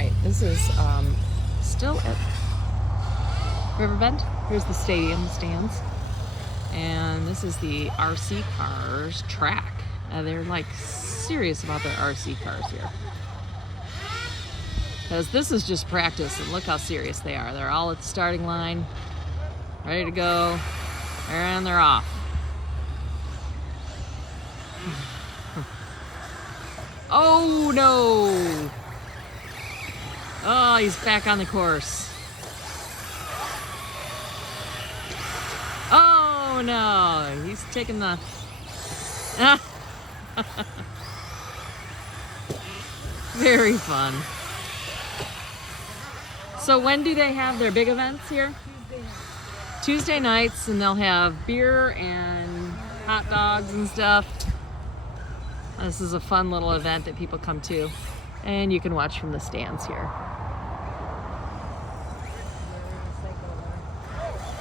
right, this is still at Riverbend. Here's the stadium stands. And this is the RC cars track. They're like serious about their RC cars here. Because this is just practice, and look how serious they are. They're all at the starting line, ready to go, and they're off. Oh no! Oh, he's back on the course. Oh no, he's taking the... Very fun. So when do they have their big events here? Tuesday nights, and they'll have beer and hot dogs and stuff. This is a fun little event that people come to, and you can watch from the stands here.